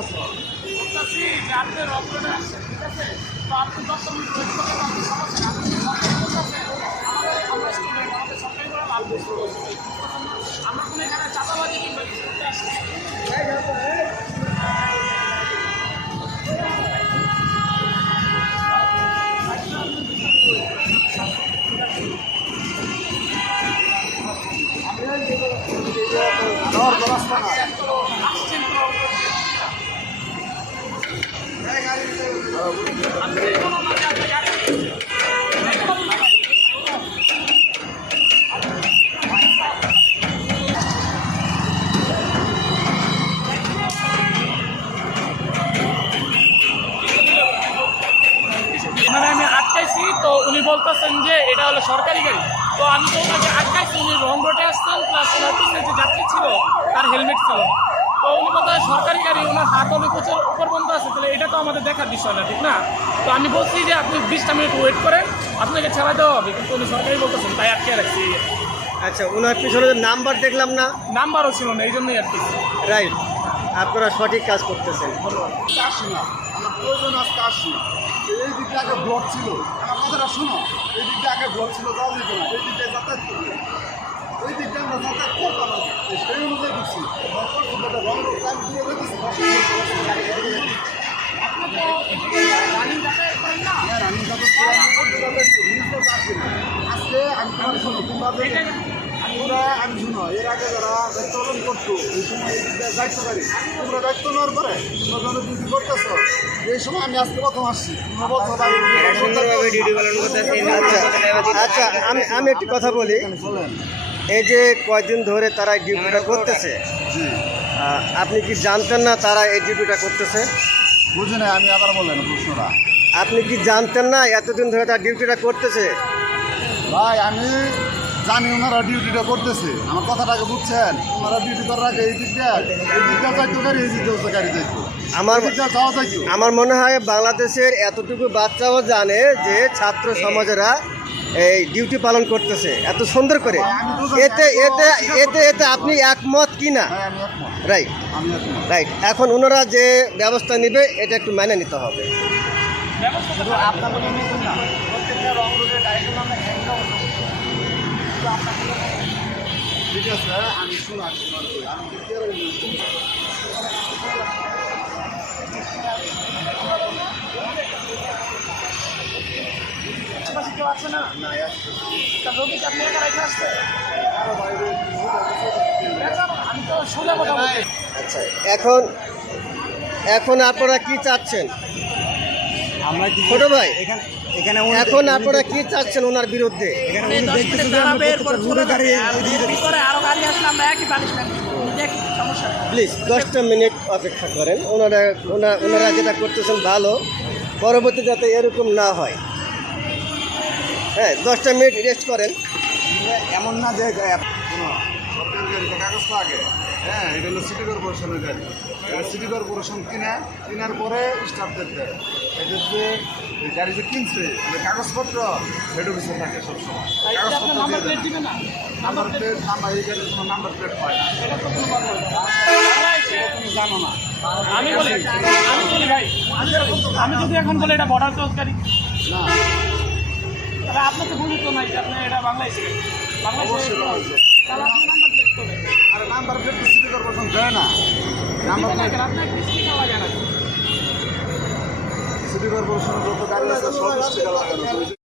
আছে আমরা কোনো এখানে চাঁদাবাজি কিংবা কিছু করতে আসছি না। আমার তো উনি বলতেছেন যে এটা হলো সরকারি গাড়ি। তো আমি তো ওনাকে আটকাইছি, উনি রং রোডে আসছেন প্লাস যে যাত্রী ছিল, তার হেলমেট ছিল। ওনার হাত অনেক উপর উপর বন্ধ আছে তাহলে এটা তো আমাদের দেখার বিষয় না ঠিক না? তো আমি বলছি যে আপনি বিশটা মিনিট ওয়েট করেন আপনাকে ছাড়া দেওয়া হবে কিন্তু উনি সরকারি বলতেছেন তাই আটকে রাখছি আচ্ছা ওনার পিছনে যে নাম্বার দেখলাম না? নাম্বারও ছিল না এই জন্যই আর কি রাইট আপনারা সঠিক কাজ করতেছেন। আসি না আমার প্রয়োজন আজকে আসি এই দিকটা আগে ব্লক ছিল। আমার কথাটা শোনো এই দিকটা আগে ব্লক ছিল যাওয়া যেত না এই দিকটায় যাতায়াত করবে ওই দিকটা আমরা যাতায়াত করতাম না সেই অনুযায়ী দিচ্ছি আজকে আমি তোমার শোনো তোমরা তোমরা আমি শুনো এর আগে যারা করতো এই সময় পারি তোমরা দায়িত্ব নেওয়ার পরে তোমরা যখন ডিউটি করতেছো এই সময় আমি আজকে প্রথম আসছি। আচ্ছা আচ্ছা আমি আমি একটি কথা বলি। এই যে কয়দিন ধরে তারা এই ডিউটিটা করতেছে? আপনি কি জানতেন না তারা এই ডিউটিটা করতেছে? বুঝি না আমি আবার বলেন প্রশ্নটা। আপনি কি জানতেন না এতদিন ধরে তার ডিউটিটা করতেছে? ভাই আমি জানি ওনারা ডিউটিটা করতেছে। আমার কথাটাকে বুঝছেন? ওনারা ডিউটি করার আগে এই দিকটা এই দিকটা গাড়ি এই দিকটা গাড়ি যাইতো। আমার আমার মনে হয় বাংলাদেশের এতটুকু বাচ্চাও জানে যে ছাত্র সমাজেরা এই ডিউটি পালন করতেছে এত সুন্দর করে। এতে এতে এতে এতে আপনি একমত কি না? রাইট রাইট এখন ওনারা যে ব্যবস্থা নেবে এটা একটু মেনে নিতে হবে। ঠিক আছে আমি শোনা আমি না আপনি একা রেখে আসছে আমি তো শুনে কথা বলছি আচ্ছা এখন এখন আপনারা কি চাচ্ছেন আমরা ছোট ভাই এখানে এখানে এখন আপনারা কি চাচ্ছেন ওনার বিরুদ্ধে প্লিজ দশটা মিনিট অপেক্ষা করেন। ওনারা ওনা- ওনারা যেটা করতেছেন ভালো। পরবর্তী যাতে এরকম না হয়। হ্যাঁ দশটা মিনিট রেস্ট করেন। এমন না যে কাগজ আগে। হ্যাঁ এটা হলো সিটি কর্পোরেশনের গাড়ি। এটা সিটি কর্পোরেশন কিনে কেনার পরে স্টাফদের দেয়। এটা যে গাড়ি যে কিনছে যে কাগজপত্র হেড অফিসে থাকে সবসময়। নাম্বার কাগজপত্র প্লেট না? নাম্বার প্লেট নাম্বার এই গাড়ির কোনো নাম্বার প্লেট পায় না। এটা তো জানো না। আমি বলি আমি বলি ভাই আমি যদি এখন বলি এটা বর্ডার ক্রস গাড়ি। না। তো ভুল তো নাই আপনি এটা বাংলায় বাংলাদেশ বাংলায়। তাহলে নাম্বার প্লেট করবেন আর নাম্বার প্লেট সিটি কর্পোরেশন দেয় না নাম্বার প্লেট? আপনার স্টিকার লাগে না সিটি কর্পোরেশনের যত গাড়ি আছে সব স্টিকার লাগানো।